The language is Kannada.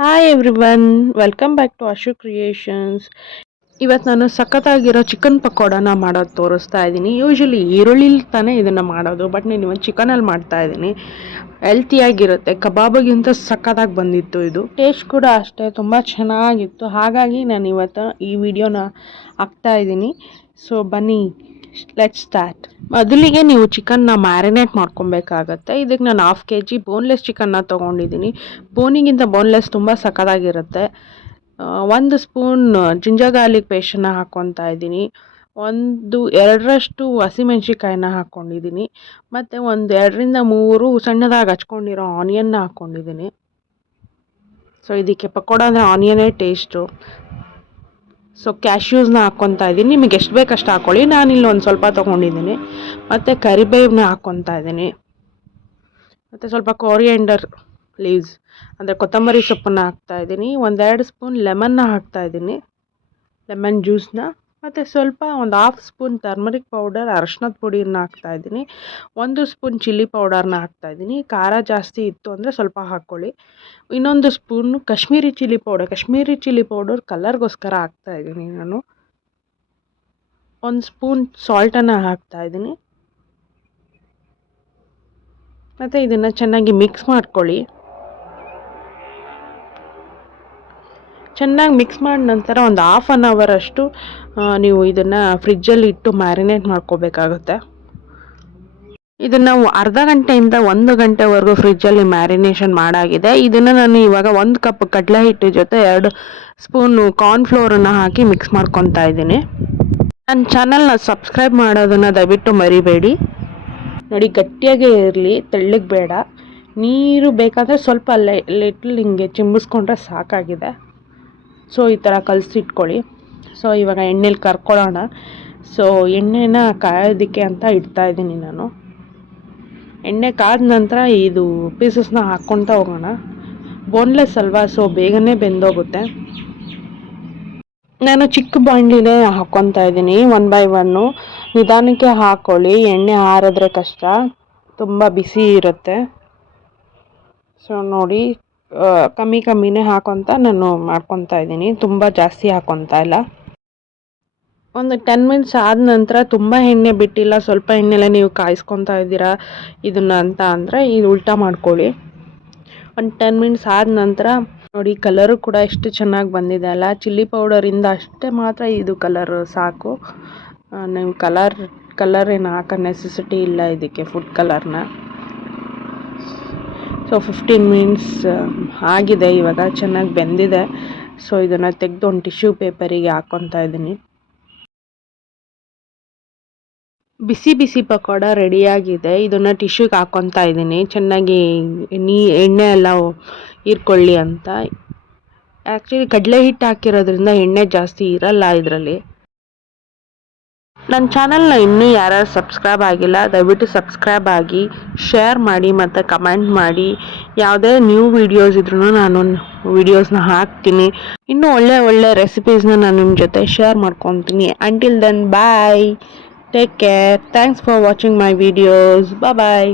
Hi everyone, welcome back to Ashu creations. ಇವತ್ತು ನಾನು ಸಖತ್ತಾಗಿರೋ ಚಿಕನ್ ಪಕೋಡನ ಮಾಡೋದು ತೋರಿಸ್ತಾ ಇದ್ದೀನಿ. ಯೂಶಲಿ ಈರುಳ್ಳಿಲಿ ತಾನೇ ಇದನ್ನು ಮಾಡೋದು, ಬಟ್ ನಾನು ಇವತ್ತು ಚಿಕನಲ್ಲಿ ಮಾಡ್ತಾ ಇದ್ದೀನಿ. ಹೆಲ್ತಿಯಾಗಿರುತ್ತೆ, ಕಬಾಬಿಗಿಂತ ಸಖತ್ತಾಗಿ ಬಂದಿತ್ತು. ಇದು ಟೇಸ್ಟ್ ಕೂಡ ಅಷ್ಟೇ ತುಂಬ ಚೆನ್ನಾಗಿತ್ತು. ಹಾಗಾಗಿ ನಾನು ಇವತ್ತು ಈ ವಿಡಿಯೋನ ಹಾಕ್ತಾ ಇದ್ದೀನಿ. ಸೊ ಬನ್ನಿ, ಲೆಟ್ಸ್ ಸ್ಟಾರ್ಟ್. ಮೊದಲಿಗೆ ನೀವು ಚಿಕನ್ನ ಮ್ಯಾರಿನೇಟ್ ಮಾಡ್ಕೊಬೇಕಾಗತ್ತೆ. ಇದಕ್ಕೆ ನಾನು 1/2 kg ಬೋನ್ಲೆಸ್ ಚಿಕನ್ನ ತೊಗೊಂಡಿದ್ದೀನಿ. ಬೋನಿಗಿಂತ ಬೋನ್ಲೆಸ್ ತುಂಬ ಸಖತ್ತಾಗಿರುತ್ತೆ. 1 ಸ್ಪೂನ್ ಜಿಂಜರ್ ಗಾರ್ಲಿಕ್ ಪೇಸ್ಟನ್ನು ಹಾಕ್ಕೊತಾ ಇದ್ದೀನಿ. 2 ಹಸಿಮೆಣ್ಸಿಕಾಯಿನ ಹಾಕ್ಕೊಂಡಿದ್ದೀನಿ. ಮತ್ತು 2ರಿಂದ 3 ಸಣ್ಣದಾಗಿ ಹಚ್ಕೊಂಡಿರೋ ಆನಿಯನ್ನ ಹಾಕ್ಕೊಂಡಿದ್ದೀನಿ. ಸೊ ಇದಕ್ಕೆ ಪಕೋಡ ಅಂದರೆ ಆನಿಯನ್ನೇ ಟೇಸ್ಟು. ಸೊ ಕ್ಯಾಶ್ಯೂಸ್ನ ಹಾಕ್ಕೊತಾ ಇದ್ದೀನಿ. ನಿಮಗೆ ಎಷ್ಟು ಬೇಕಷ್ಟು ಹಾಕ್ಕೊಳ್ಳಿ. ನಾನಿಲ್ಲಿ ಒಂದು ಸ್ವಲ್ಪ ತೊಗೊಂಡಿದ್ದೀನಿ. ಮತ್ತು ಕರಿಬೇವನ್ನ ಹಾಕ್ಕೊತಾ ಇದ್ದೀನಿ. ಮತ್ತು ಸ್ವಲ್ಪ ಕೊರಿಯಂಡರ್ ಲೀವ್ಸ್ ಅಂದರೆ ಕೊತ್ತಂಬರಿ ಸೊಪ್ಪನ್ನು ಹಾಕ್ತಾಯಿದ್ದೀನಿ. 1-2 ಸ್ಪೂನ್ ಲೆಮನ್ನ ಹಾಕ್ತಾಯಿದ್ದೀನಿ, ಲೆಮನ್ ಜ್ಯೂಸನ್ನ. ಮತ್ತು ಸ್ವಲ್ಪ 1/2 ಸ್ಪೂನ್ ಟರ್ಮರಿಕ್ ಪೌಡರ್, ಅರಶಿನದ ಪುಡಿನ ಹಾಕ್ತಾಯಿದ್ದೀನಿ. 1 ಸ್ಪೂನ್ ಚಿಲ್ಲಿ ಪೌಡರ್ನ ಹಾಕ್ತಾಯಿದ್ದೀನಿ. ಖಾರ ಜಾಸ್ತಿ ಇತ್ತು ಅಂದರೆ ಸ್ವಲ್ಪ ಹಾಕ್ಕೊಳ್ಳಿ. 1 ಸ್ಪೂನು ಕಾಶ್ಮೀರಿ ಚಿಲ್ಲಿ ಪೌಡರ್ ಕಲರ್ಗೋಸ್ಕರ ಹಾಕ್ತಾಯಿದ್ದೀನಿ ನಾನು. 1 ಸ್ಪೂನ್ ಸಾಲ್ಟನ್ನು ಹಾಕ್ತಾಯಿದ್ದೀನಿ. ಮತ್ತು ಇದನ್ನು ಚೆನ್ನಾಗಿ ಮಿಕ್ಸ್ ಮಾಡ್ಕೊಳ್ಳಿ. ಚೆನ್ನಾಗಿ ಮಿಕ್ಸ್ ಮಾಡಿದ ನಂತರ ಒಂದು 1/2 hour ಅಷ್ಟು ನೀವು ಇದನ್ನು ಫ್ರಿಜ್ಜಲ್ಲಿ ಇಟ್ಟು ಮ್ಯಾರಿನೇಟ್ ಮಾಡ್ಕೋಬೇಕಾಗುತ್ತೆ. ಇದನ್ನು ಅರ್ಧ ಗಂಟೆಯಿಂದ 1 ಗಂಟೆವರೆಗೂ ಫ್ರಿಜ್ಜಲ್ಲಿ ಮ್ಯಾರಿನೇಷನ್ ಮಾಡಾಗಿದೆ. ಇದನ್ನು ನಾನು ಇವಾಗ 1 ಕಪ್ ಕಡಲೆ ಹಿಟ್ಟು ಜೊತೆ 2 ಸ್ಪೂನು ಕಾರ್ನ್ಫ್ಲೋರನ್ನು ಹಾಕಿ ಮಿಕ್ಸ್ ಮಾಡ್ಕೊತಾ ಇದ್ದೀನಿ. ನನ್ನ ಚಾನಲ್ನ ಸಬ್ಸ್ಕ್ರೈಬ್ ಮಾಡೋದನ್ನು ದಯವಿಟ್ಟು ಮರಿಬೇಡಿ. ನೋಡಿ, ಗಟ್ಟಿಯಾಗೇ ಇರಲಿ, ತೆಳ್ಳಗೆ ಬೇಡ. ನೀರು ಬೇಕಾದರೆ ಸ್ವಲ್ಪ ಲಿಟ್ಲ್ ಹಿಂಗೆ ಚಿಮ್ಮಿಸ್ಕೊಂಡ್ರೆ ಸಾಕಾಗಿದೆ. ಸೊ ಈ ಥರ ಕಲಸಿಟ್ಕೊಳ್ಳಿ. ಸೊ ಇವಾಗ ಎಣ್ಣೆಲಿ ಕರ್ಕೊಳ್ಳೋಣ. ಸೊ ಎಣ್ಣೆನ ಕಾಯೋದಕ್ಕೆ ಅಂತ ಇಡ್ತಾಯಿದ್ದೀನಿ ನಾನು. ಎಣ್ಣೆ ಕಾದ ನಂತರ ಇದು ಪೀಸಸ್ನ ಹಾಕ್ಕೊತಾ ಹೋಗೋಣ. ಬೋನ್ಲೆಸ್ ಅಲ್ವಾ, ಸೊ ಬೇಗನೆ ಬೆಂದೋಗುತ್ತೆ. ನಾನು ಚಿಕ್ಕ ಬಾಣಲಿನೇ ಹಾಕ್ಕೊತಾ ಇದ್ದೀನಿ. 1 by 1 ನಿಧಾನಕ್ಕೆ ಹಾಕ್ಕೊಳ್ಳಿ. ಎಣ್ಣೆ ಆರಿದ್ರೆ ಕಷ್ಟ, ತುಂಬ ಬಿಸಿ ಇರುತ್ತೆ. ಸೊ ನೋಡಿ, ಕಮ್ಮಿನೇ ಹಾಕ್ಕೊತ ನಾನು ಮಾಡ್ಕೊತಾ ಇದ್ದೀನಿ. ತುಂಬ ಜಾಸ್ತಿ ಹಾಕ್ಕೊತಾ ಇಲ್ಲ. ಒಂದು 10 ಮಿನಿಟ್ಸ್ ಆದ ನಂತರ ತುಂಬ ಎಣ್ಣೆ ಬಿಟ್ಟಿಲ್ಲ, ಸ್ವಲ್ಪ ಎಣ್ಣೆಲೆ ನೀವು ಕಾಯಿಸ್ಕೊತಾ ಇದ್ದೀರಾ ಇದನ್ನು ಅಂತ ಅಂದರೆ ಇದು ಉಲ್ಟಾ ಮಾಡ್ಕೊಳ್ಳಿ. ಒಂದು 10 ಮಿನಿಟ್ಸ್ ಆದ ನಂತರ ನೋಡಿ, ಕಲರು ಕೂಡ ಎಷ್ಟು ಚೆನ್ನಾಗಿ ಬಂದಿದೆ ಅಲ್ಲ. ಚಿಲ್ಲಿ ಪೌಡರಿಂದ ಅಷ್ಟೇ ಮಾತ್ರ ಇದು ಕಲರ್ ಸಾಕು. ನೀವು ಕಲರ್ ಏನು ಹಾಕೋ ನೆಸೆಸಿಟಿ ಇಲ್ಲ ಇದಕ್ಕೆ, ಫುಡ್ ಕಲರ್ನ. ಸೊ 15 ಮಿನಿಟ್ಸ್ ಆಗಿದೆ, ಇವಾಗ ಚೆನ್ನಾಗಿ ಬೆಂದಿದೆ. ಸೊ ಇದನ್ನು ತೆಗೆದು ಒಂದು ಟಿಶ್ಯೂ ಪೇಪರಿಗೆ ಹಾಕ್ಕೊತಾ ಇದ್ದೀನಿ. ಬಿಸಿ ಪಕೋಡ ರೆಡಿಯಾಗಿದೆ. ಇದನ್ನು ಟಿಶ್ಯೂಗೆ ಹಾಕ್ಕೊತಾ ಇದ್ದೀನಿ, ಚೆನ್ನಾಗಿ ಎಣ್ಣೆ ಎಲ್ಲ ಹೀರ್ಕೊಳ್ಳಿ ಅಂತ. ಆ್ಯಕ್ಚುಲಿ ಕಡಲೆ ಹಿಟ್ಟು ಹಾಕಿರೋದ್ರಿಂದ ಎಣ್ಣೆ ಜಾಸ್ತಿ ಇರಲ್ಲ ಇದರಲ್ಲಿ. ನನ್ನ ಚಾನಲ್ನ ಇನ್ನೂ ಯಾರ್ಯಾರು ಸಬ್ಸ್ಕ್ರೈಬ್ ಆಗಿಲ್ಲ ದಯವಿಟ್ಟು ಸಬ್ಸ್ಕ್ರೈಬ್ ಆಗಿ, ಶೇರ್ ಮಾಡಿ ಮತ್ತು ಕಮೆಂಟ್ ಮಾಡಿ. ಯಾವುದೇ ನ್ಯೂ ವೀಡಿಯೋಸ್ ಇದ್ರೂ ನಾನು ವೀಡಿಯೋಸ್ನ ಹಾಕ್ತೀನಿ. ಇನ್ನೂ ಒಳ್ಳೆ ರೆಸಿಪೀಸ್ನ ನಾನು ನಿಮ್ಮ ಜೊತೆ ಶೇರ್ ಮಾಡ್ಕೊತೀನಿ. Until then, bye, take care, thanks for watching my videos. Bye.